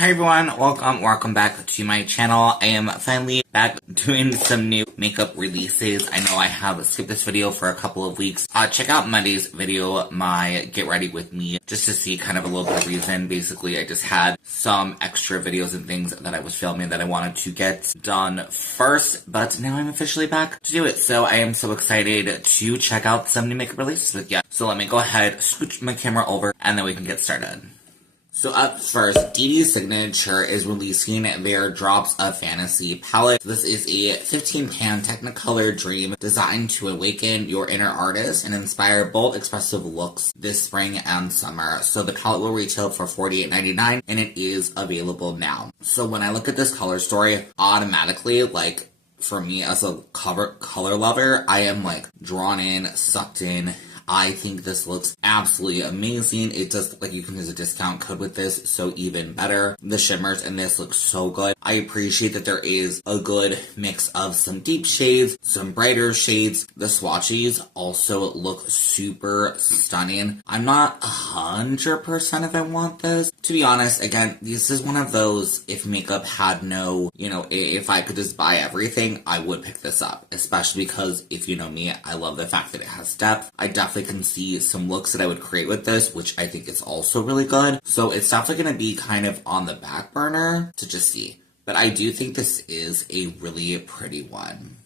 Hi everyone, welcome back to my channel. I am finally back doing some new makeup releases. I know I have skipped this video for a couple of weeks. Check out Monday's video, my Get Ready With Me, just to see kind of a little bit of reason. Basically, I just had some extra videos and things that I was filming that I wanted to get done first, but now I'm officially back to do it. So I am so excited to check out some new makeup releases with you. So let me go ahead, scooch my camera over, and then we can get started. So up first, Dede Signature is releasing their Drops of Fantasy palette. This is a 15-pan Technicolor dream designed to awaken your inner artist and inspire bold, expressive looks this spring and summer. So the palette will retail for $48.99 and it is available now. So when I look at this color story, automatically, for me as a color lover, I am drawn in, sucked in. I think this looks absolutely amazing. It does look like you can use a discount code with this, so even better. The shimmers in this look so good. I appreciate that there is a good mix of some deep shades, some brighter shades. The swatches also look super stunning. I'm not 100% if I want this. To be honest, again, this is one of those, if makeup had no, if I could just buy everything, I would pick this up. Especially because, if you know me, I love the fact that it has depth. I definitely can see some looks that I would create with this, which I think is also really good. So it's definitely going to be kind of on the back burner to just see. But I do think this is a really pretty one.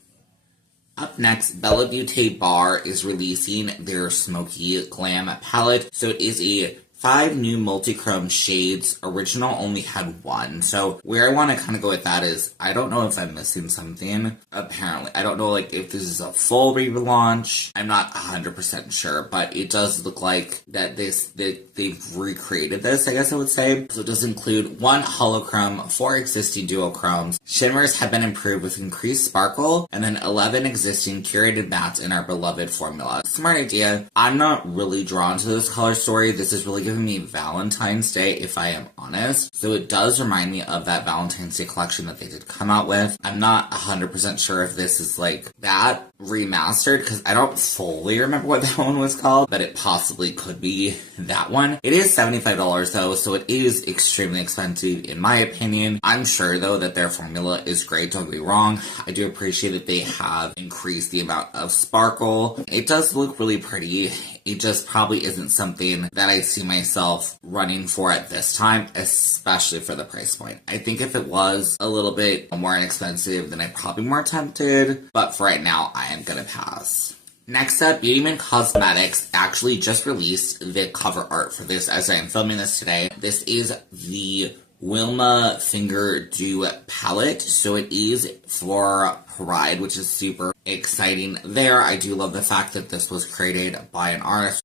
Up next, Beaute Bar is releasing their Smoky Glam palette. So it is a 5 new multi-chrome shades. Original only had 1. So where I want to kind of go with that is, I don't know if I'm missing something. Apparently, I don't know if this is a full relaunch. I'm not 100% sure, but it does look like that they've recreated this, I guess I would say. So it does include 1 holochrome, 4 existing duochromes. Shimmers have been improved with increased sparkle, and then 11 existing curated mattes in our beloved formula. Smart idea. I'm not really drawn to this color story. This is really giving me Valentine's Day, if I am honest. So it does remind me of that Valentine's Day collection that they did come out with. I'm not 100% sure if this is that remastered, because I don't fully remember what that one was called, but it possibly could be that one. It is $75 though, so it is extremely expensive in my opinion. I'm sure though that their formula is great, don't get me wrong. I do appreciate that they have increased the amount of sparkle. It does look really pretty. It just probably isn't something that I see myself running for at this time, especially for the price point. I think if it was a little bit more inexpensive, then I'd probably be more tempted, but for right now, I am gonna pass. Next up, MBA Cosmetics actually just released the cover art for this as I am filming this today. This is the Wilma Finger Dew palette, so it is for Pride, which is super exciting there. I do love the fact that this was created by an artist.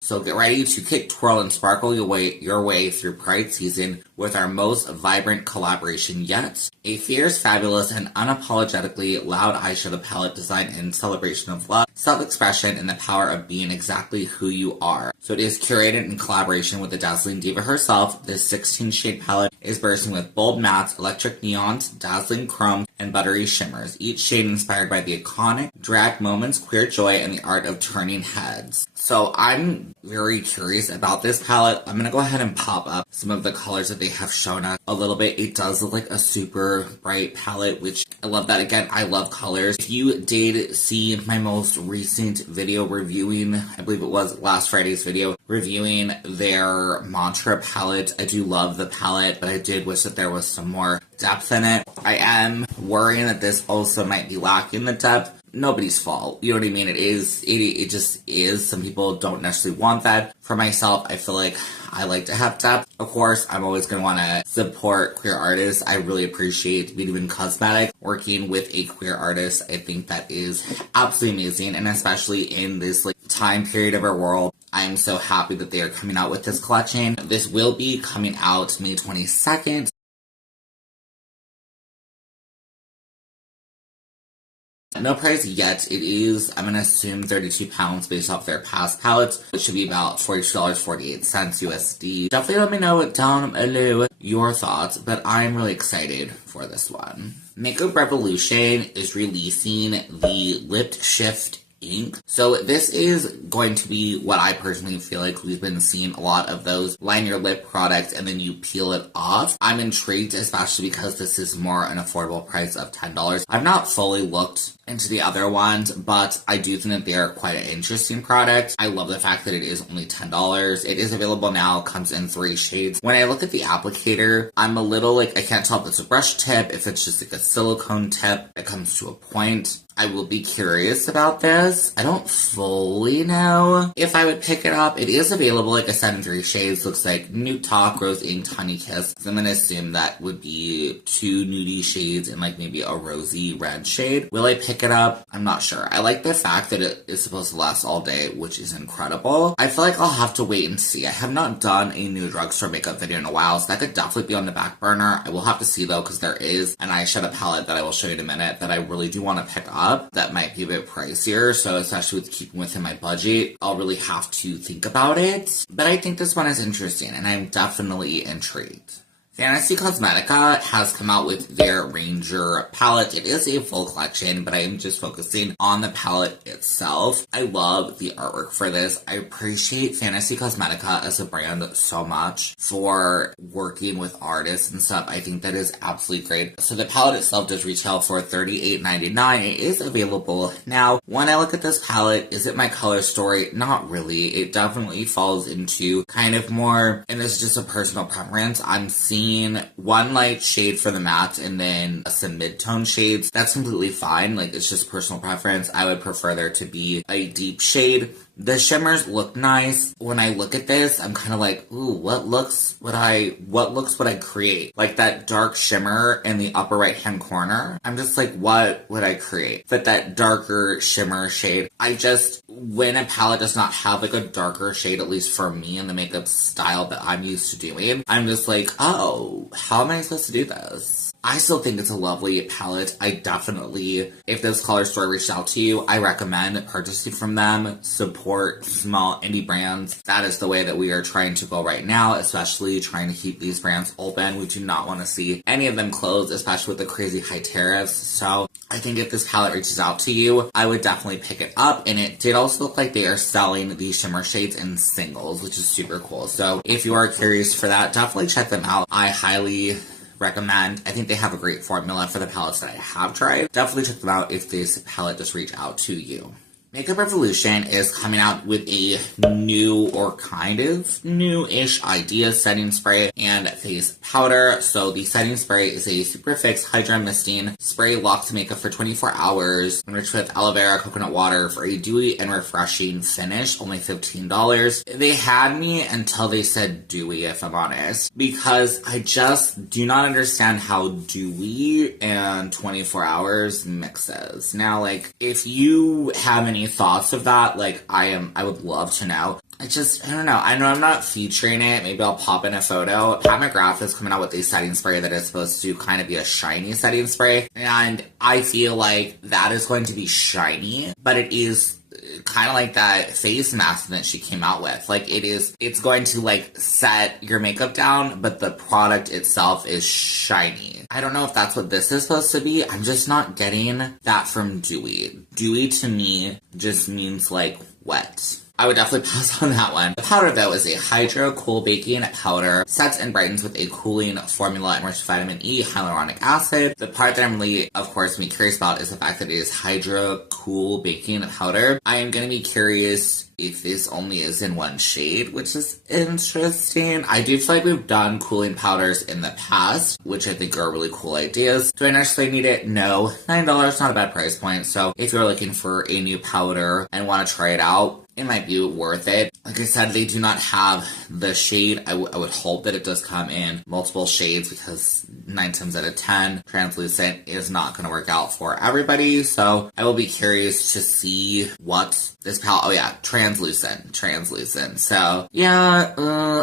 So get ready to kick, twirl, and sparkle your way through Pride season with our most vibrant collaboration yet. A fierce, fabulous, and unapologetically loud eyeshadow palette designed in celebration of love, self-expression, and the power of being exactly who you are. So it is curated in collaboration with the dazzling diva herself. This 16-shade palette is bursting with bold mattes, electric neons, dazzling chrome, and buttery shimmers, each shade inspired by the iconic drag moments, queer joy, and the art of turning heads. So I'm very curious about this palette. I'm going to go ahead and pop up some of the colors that they have shown us a little bit. It does look like a super bright palette, which I love that. Again, I love colors. If you did see my most recent video reviewing, I believe it was last Friday's video, reviewing their Mantra palette, I do love the palette, but I did wish that there was some more depth in it. I am worrying that this also might be lacking the depth. Nobody's fault. You know what I mean? It just is. Some people don't necessarily want that. For myself, I feel like I like to have depth. Of course, I'm always going to want to support queer artists. I really appreciate Beaute Cosmetics working with a queer artist. I think that is absolutely amazing, and especially in this time period of our world, I am so happy that they are coming out with this collection. This will be coming out May 22nd. No price yet. It is, I'm going to assume, £32 based off their past palettes, which should be about $42.48 USD. Definitely let me know down below your thoughts, but I'm really excited for this one. Makeup Revolution is releasing the Lip Shift ink. So this is going to be what I personally feel like we've been seeing a lot of those line your lip products and then you peel it off. I'm intrigued, especially because this is more an affordable price of $10. I've not fully looked into the other ones, but I do think that they are quite an interesting product. I love the fact that it is only $10. It is available now, comes in 3 shades. When I look at the applicator, I'm a little like, I can't tell if it's a brush tip, if it's just like a silicone tip that comes to a point. I will be curious about this. I don't fully know if I would pick it up. It is available, like I said, in 3 shades. Looks like Nude Talk, Rose Inked, Honey Kiss. So I'm going to assume that would be 2 nudie shades and like maybe a rosy red shade. Will I pick it up? I'm not sure. I like the fact that it is supposed to last all day, which is incredible. I feel like I'll have to wait and see. I have not done a new drugstore makeup video in a while, so that could definitely be on the back burner. I will have to see though, because there is an eyeshadow palette that I will show you in a minute that I really do want to pick up. That might be a bit pricier, so especially with keeping within my budget, I'll really have to think about it. But I think this one is interesting, and I'm definitely intrigued. Fantasy Cosmetica has come out with their Ranger palette. It is a full collection, but I am just focusing on the palette itself. I love the artwork for this. I appreciate Fantasy Cosmetica as a brand so much for working with artists and stuff. I think that is absolutely great. So the palette itself does retail for $38.99. It is available now. When I look at this palette, is it my color story? Not really. It definitely falls into kind of more, and this is just a personal preference, I'm seeing one light shade for the matte and then some mid-tone shades. That's completely fine. Like, it's just personal preference. I would prefer there to be a deep shade. The shimmers look nice. When I look at this, I'm kind of like, ooh, what looks what I create? Like that dark shimmer in the upper right-hand corner. I'm just like, what would I create? But that darker shimmer shade, when a palette does not have like a darker shade, at least for me in the makeup style that I'm used to doing, I'm just like, oh, how am I supposed to do this? I still think it's a lovely palette. I definitely, if this color store reached out to you, I recommend purchasing from them. Support small indie brands. That is the way that we are trying to go right now, especially trying to keep these brands open. We do not want to see any of them close, especially with the crazy high tariffs. So I think if this palette reaches out to you, I would definitely pick it up. And it did also look like they are selling these shimmer shades in singles, which is super cool. So if you are curious for that, definitely check them out. I highly recommend. I think they have a great formula for the palettes that I have tried. Definitely check them out if this palette does reach out to you. Makeup Revolution is coming out with a new or kind of new-ish idea setting spray and face powder. So the setting spray is a Super Fix Hydra Misting Spray Locks Makeup for 24 hours, enriched with aloe vera coconut water for a dewy and refreshing finish, only $15. They had me until they said dewy, if I'm honest, because I just do not understand how dewy and 24 hours mixes. Now, like, if you have any thoughts of that, like, I would love to know. I don't know. I know I'm not featuring it. Maybe I'll pop in a photo. Pat McGrath is coming out with a setting spray that is supposed to kind of be a shiny setting spray. And I feel like that is going to be shiny, but it is kind of like that face mask that she came out with. Like, it's going to like set your makeup down, but the product itself is shiny. I don't know if that's what this is supposed to be. I'm just not getting that from dewy. Dewy to me just means like wet. I would definitely pass on that one. The powder, though, is a Hydro Cool Baking Powder. Sets and brightens with a cooling formula enriched with vitamin E, hyaluronic acid. The part that I'm really, of course, curious about is the fact that it is Hydro Cool Baking Powder. I am going to be curious if this only is in one shade, which is interesting. I do feel like we've done cooling powders in the past, which I think are really cool ideas. Do I necessarily need it? No. $9, not a bad price point. So if you're looking for a new powder and want to try it out, it might be worth it. Like I said, they do not have the shade. I would hope that it does come in multiple shades, because 9 times out of 10, translucent is not going to work out for everybody. So I will be curious to see what this palette, oh yeah, translucent. So yeah,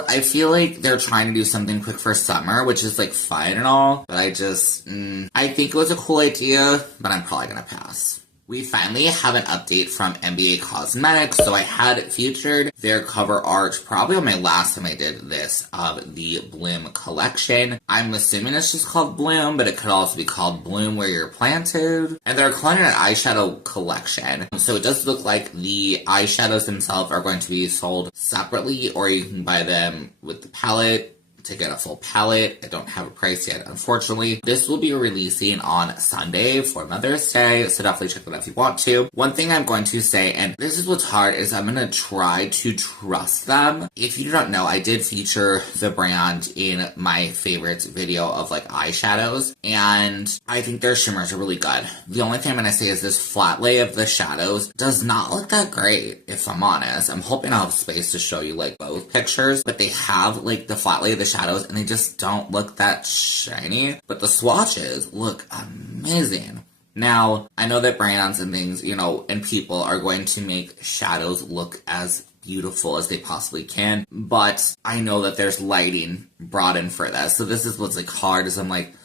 I feel like they're trying to do something quick for summer, which is like fine and all, but I think it was a cool idea, but I'm probably going to pass. We finally have an update from MBA Cosmetics. So I had featured their cover art probably on my last time I did this of the Bloom collection. I'm assuming it's just called Bloom, but it could also be called Bloom Where You're Planted. And they're calling it an eyeshadow collection. So it does look like the eyeshadows themselves are going to be sold separately, or you can buy them with the palette to get a full palette. I don't have a price yet, unfortunately. This will be releasing on Sunday for Mother's Day, so definitely check that out if you want to. One thing I'm going to say, and this is what's hard, is I'm going to try to trust them. If you do not know, I did feature the brand in my favorites video of like eyeshadows, and I think their shimmers are really good. The only thing I'm going to say is this flat lay of the shadows does not look that great, if I'm honest. I'm hoping I'll have space to show you like both pictures, but they have like the flat lay of the shadows and they just don't look that shiny, but the swatches look amazing. Now, I know that brands and things, you know, and people are going to make shadows look as beautiful as they possibly can, but I know that there's lighting brought in for this. So this is what's like hard, is I'm like,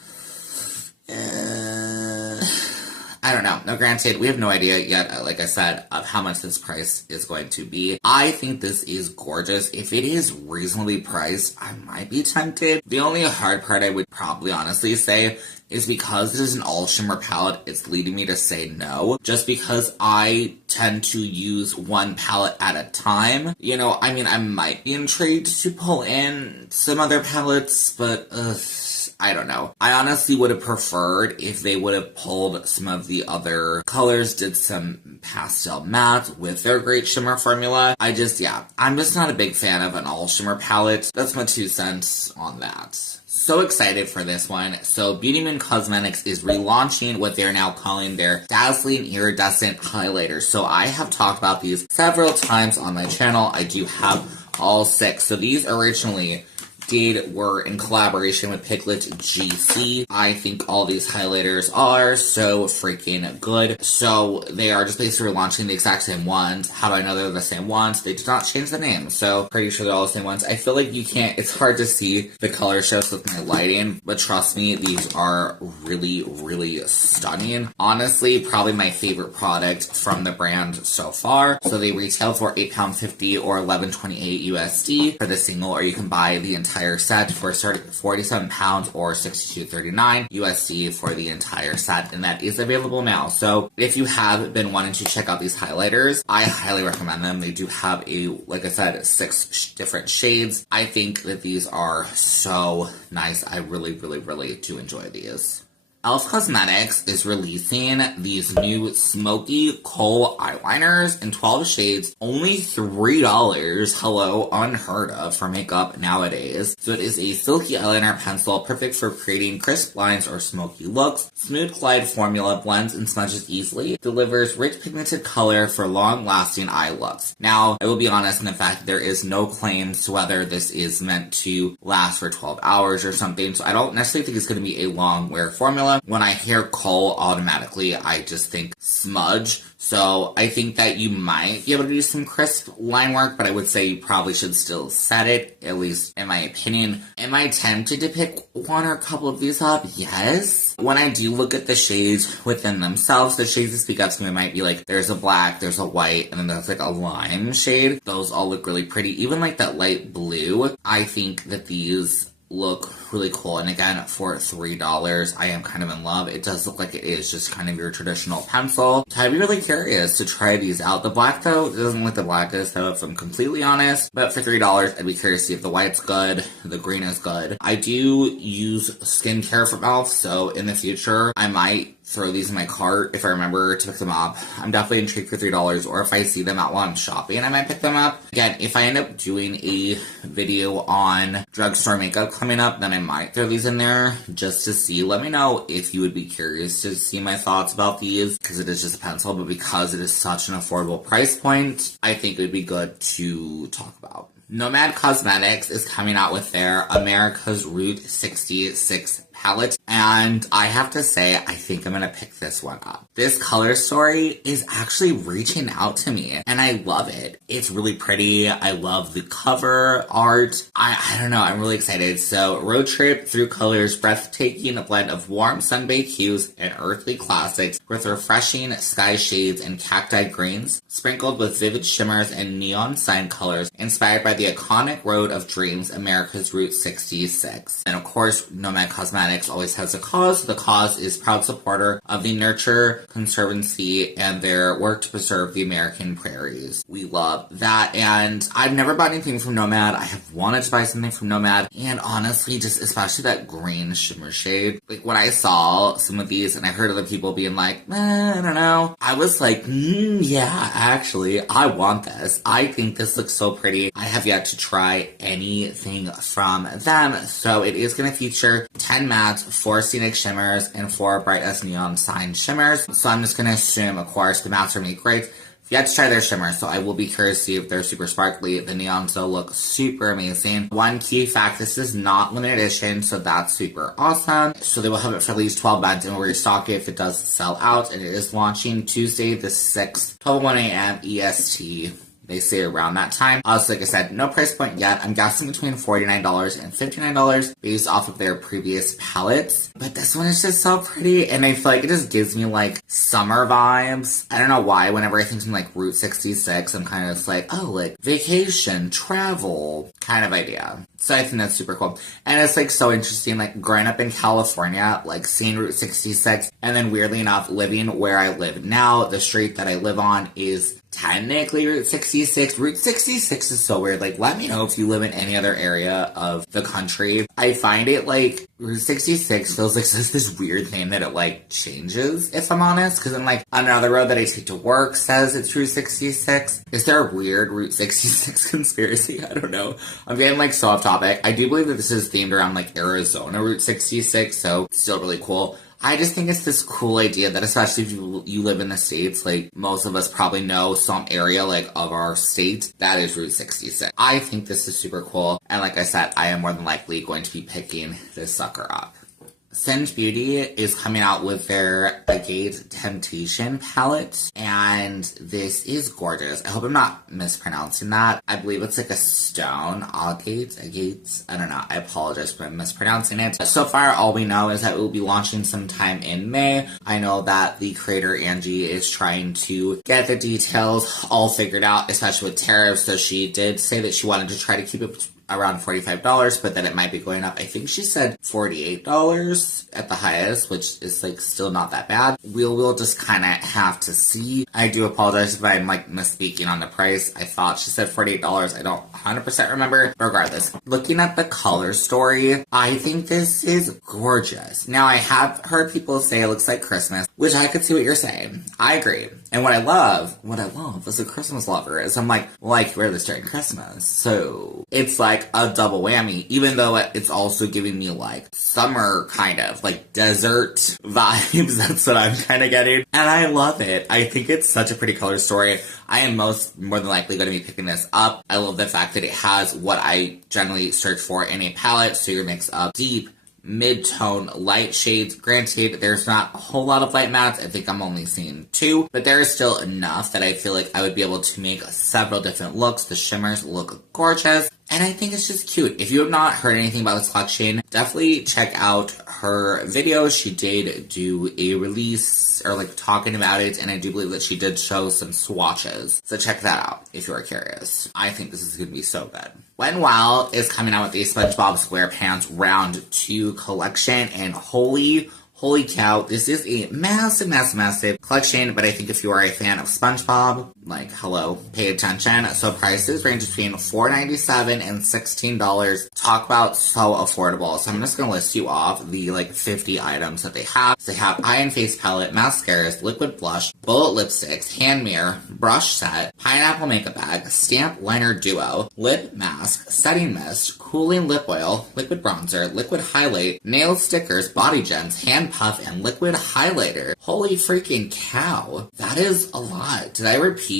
I don't know. Now, granted, we have no idea yet, like I said, of how much this price is going to be. I think this is gorgeous. If it is reasonably priced, I might be tempted. The only hard part I would probably honestly say is because this is an all shimmer palette, it's leading me to say no. Just because I tend to use one palette at a time. You know, I mean, I might be intrigued to pull in some other palettes, but I don't know. I honestly would have preferred if they would have pulled some of the other colors, did some pastel matte with their great shimmer formula. I'm just not a big fan of an all shimmer palette. That's my 2 cents on that. So excited for this one. So Beaute Cosmetics is relaunching what they're now calling their Dazzling Iridescent Highlighters. So I have talked about these several times on my channel. I do have all 6. So these originally were in collaboration with Piglet GC. I think all these highlighters are so freaking good. So they are just basically launching the exact same ones. How do I know they're the same ones? They did not change the name, so pretty sure they're all the same ones. I feel like you can't, it's hard to see the color shifts with my lighting, but trust me, these are really, really stunning. Honestly, probably my favorite product from the brand so far. So they retail for £8.50 or $11.28 USD for the single, or you can buy the entire set for £47 or $62.39 USD for the entire set, and that is available now. So if you have been wanting to check out these highlighters, I highly recommend them. They do have like I said, 6 different shades. I think that these are so nice. I really, really, really do enjoy these. e.l.f. Cosmetics is releasing these new smoky kohl eyeliners in 12 shades, only $3. Hello, unheard of for makeup nowadays. So it is a silky eyeliner pencil, perfect for creating crisp lines or smoky looks. Smooth glide formula blends and smudges easily, delivers rich pigmented color for long-lasting eye looks. Now, I will be honest in the fact that there is no claims to whether this is meant to last for 12 hours or something, so I don't necessarily think it's going to be a long wear formula. When I hear kohl, automatically I just think smudge. So I think that you might be able to do some crisp line work, but I would say you probably should still set it, at least in my opinion. Am I tempted to pick one or a couple of these up? Yes. When I do look at the shades within themselves, the shades that speak up to me might be like, there's a black, there's a white, and then there's like a lime shade. Those all look really pretty. Even like that light blue, I think that these look really cool. And again, for $3, I am kind of in love. It does look like it is just kind of your traditional pencil. So I'd be really curious to try these out. The black, though, it doesn't look the blackest, though, if I'm completely honest. But for $3, I'd be curious to see if the white's good, the green is good. I do use skincare from e.l.f., so in the future, I might throw these in my cart if I remember to pick them up. I'm definitely intrigued for $3, or if I see them out while I'm shopping, I might pick them up. Again, if I end up doing a video on drugstore makeup coming up, then I might throw these in there just to see. Let me know if you would be curious to see my thoughts about these, because it is just a pencil, but because it is such an affordable price point, I think it would be good to talk about. Nomad Cosmetics is coming out with their America's Route 66 palette, and I have to say, I think I'm gonna pick this one up. This color story is actually reaching out to me, and I love it. It's really pretty. I love the cover art. I don't know, I'm really excited. So, road trip through colors, breathtaking blend of warm sun-baked hues and earthly classics with refreshing sky shades and cacti greens, sprinkled with vivid shimmers and neon sign colors, inspired by the iconic Road of Dreams, America's Route 66. And of course, Nomad Cosmetics always has a cause. The cause is proud supporter of the Nurture Conservancy and their work to preserve the American prairies. We love that, and I've never bought anything from Nomad. I have wanted to buy something from Nomad, and honestly, just especially that green shimmer shade. Like, when I saw some of these and I heard other people being like, I don't know, I was like, yeah, actually, I want this. I think this looks so pretty. I have yet to try anything from them, so it is going to feature 10 mattes, 4 scenic shimmers, and 4 bright as neon sign shimmers. So I'm just going to assume, of course, the mattes are going to be great. You have to try their shimmer, so I will be curious to see if they're super sparkly. The neons though look super amazing. One key fact, this is not limited edition, so that's super awesome. So they will have it for at least 12 months and will restock it if it does sell out. And it is launching Tuesday the 6th, 12:01 a.m. EST. They say around that time. Also, like I said, no price point yet. I'm guessing between $49 and $59 based off of their previous palettes. But this one is just so pretty, and I feel like it just gives me like summer vibes. I don't know why. Whenever I think something like Route 66, I'm kind of just like, oh, like vacation, travel kind of idea. So I think that's super cool. And it's like so interesting, like growing up in California, like seeing Route 66, and then weirdly enough, living where I live now, the street that I live on is technically Route 66. Route 66 is so weird. Like, let me know if you live in any other area of the country. I find it like Route 66 feels like this weird thing that it like changes, if I'm honest. Because then like another road that I take to work says it's Route 66. Is there a weird Route 66 conspiracy? I don't know. I'm getting like so off topic. I do believe that this is themed around like Arizona Route 66, so still really cool. I just think it's this cool idea that especially if you live in the States, like most of us probably know some area like of our state that is Route 66. I think this is super cool, and like I said, I am more than likely going to be picking this sucker up. Singe Beauty is coming out with their Agate Temptation palette, and this is gorgeous. I hope I'm not mispronouncing that. I believe it's like a stone. Agate? I don't know. I apologize for mispronouncing it. So far, all we know is that it will be launching sometime in May. I know that the creator, Angie, is trying to get the details all figured out, especially with tariffs, so she did say that she wanted to try to keep it around $45, but then it might be going up. I think she said $48 at the highest, which is like still not that bad. We'll just kind of have to see. I do apologize if I'm like misspeaking on the price. I thought she said $48. I don't 100% remember. Regardless, looking at the color story, I think this is gorgeous. Now, I have heard people say it looks like Christmas, which I could see what you're saying. I agree. And what I love as a Christmas lover is I'm like, well, I could wear this during Christmas. So it's like a double whammy, even though it's also giving me like summer kind of like desert vibes. That's what I'm kind of getting. And I love it. I think it's such a pretty color story. I am more than likely going to be picking this up. I love the fact that it has what I generally search for in a palette. So you mix up deep, mid-tone light shades. Granted, there's not a whole lot of light mattes. I think I'm only seeing 2, but there is still enough that I feel like I would be able to make several different looks. The shimmers look gorgeous, and I think it's just cute. If you have not heard anything about this collection, definitely check out her videos. She did do a release or like talking about it, and I do believe that she did show some swatches. So check that out if you are curious. I think this is going to be so good. Wet n Wild is coming out with a SpongeBob SquarePants Round 2 collection, and holy cow, this is a massive collection, but I think if you are a fan of SpongeBob, like, hello, pay attention. So prices range between $4.97 and $16. Talk about so affordable. So I'm just going to list you off the, like, 50 items that they have. So they have eye and face palette, mascaras, liquid blush, bullet lipsticks, hand mirror, brush set, pineapple makeup bag, stamp liner duo, lip mask, setting mist, cooling lip oil, liquid bronzer, liquid highlight, nail stickers, body gems, hand puff, and liquid highlighter. Holy freaking cow. That is a lot. Did I repeat?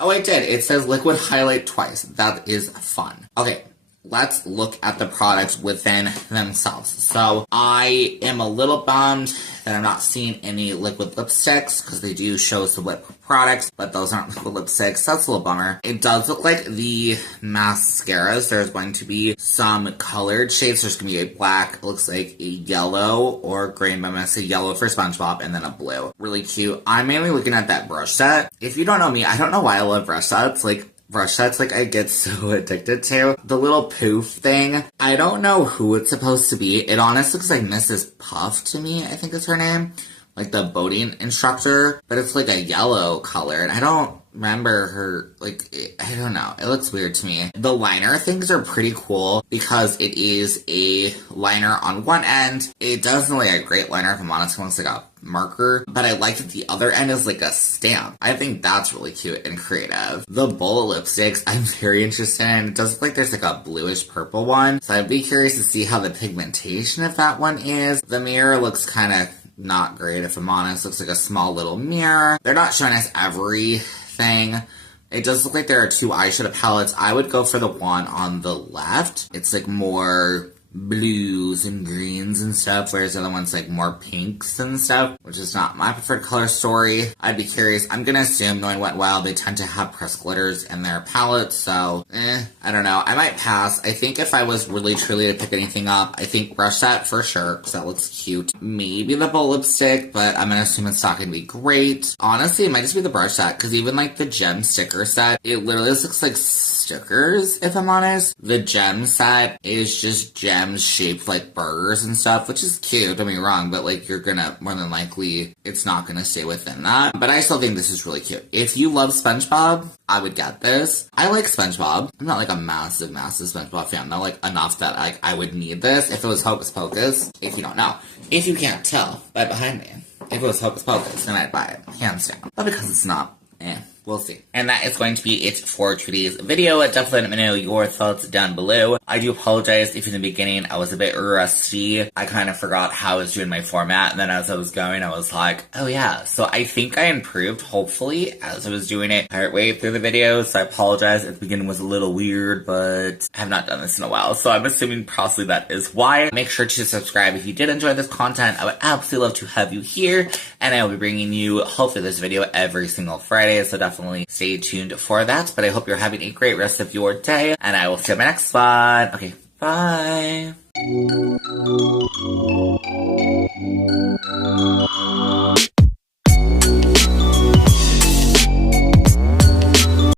Oh, I did. It says liquid highlight twice. That is fun. Okay. let's look at the products within themselves. So I am a little bummed that I'm not seeing any liquid lipsticks because they do show some lip products, but those aren't liquid lipsticks. That's a little bummer. It does look like the mascaras, there's going to be some colored shades. There's going to be a black, it looks like a yellow or green, but I'm going to say yellow for SpongeBob, and then a blue. Really cute. I'm mainly looking at that brush set. If you don't know me, I don't know why I love brush sets. Like, brush sets, like, I get so addicted to. The little poof thing, I don't know who it's supposed to be. It honestly looks like Mrs. Puff to me, I think is her name. Like the boating instructor, but it's like a yellow color, and I don't remember her, like, I don't know. It looks weird to me. The liner things are pretty cool because it is a liner on one end. It doesn't look like a great liner, if I'm honest. It looks like a marker, but I like that the other end is like a stamp. I think that's really cute and creative. The bullet lipsticks, I'm very interested in. It does look like there's like a bluish purple one, so I'd be curious to see how the pigmentation of that one is. The mirror looks kind of not great, if I'm honest. Looks like a small little mirror. They're not showing us everything. It does look like there are two eyeshadow palettes. I would go for the one on the left. It's like more blues and greens and stuff, whereas the other one's like more pinks and stuff, which is not my preferred color story. I'd be curious. I'm gonna assume, knowing Wet n Wild, they tend to have pressed glitters in their palettes, so I don't know. I might pass. I think if I was really truly to pick anything up, I think brush set for sure, because that looks cute. Maybe the bold lipstick, but I'm gonna assume it's not gonna be great. Honestly, it might just be the brush set, because even like the gem sticker set, it literally looks like stickers, if I'm honest. The gem set is just gems shaped like burgers and stuff, which is cute, don't get me wrong, but like you're gonna, more than likely, it's not gonna stay within that. But I still think this is really cute. If you love SpongeBob, I would get this. I like SpongeBob. I'm not like a massive SpongeBob fan, not like enough that like I would need this if it was Hocus Pocus. If you don't know. If you can't tell by behind me, if it was Hocus Pocus, then I'd buy it, hands down. But because it's not, we'll see. And that is going to be it for today's video. Definitely let me know your thoughts down below. I do apologize if in the beginning I was a bit rusty. I kind of forgot how I was doing my format, and then as I was going, I was like, oh yeah. So I think I improved, hopefully, as I was doing it partway through the video. So I apologize if the beginning was a little weird, but I have not done this in a while. So I'm assuming possibly that is why. Make sure to subscribe if you did enjoy this content. I would absolutely love to have you here, and I will be bringing you, hopefully, this video every single Friday. So definitely stay tuned for that. But I hope you're having a great rest of your day, and I will see you in my next one. Okay, bye.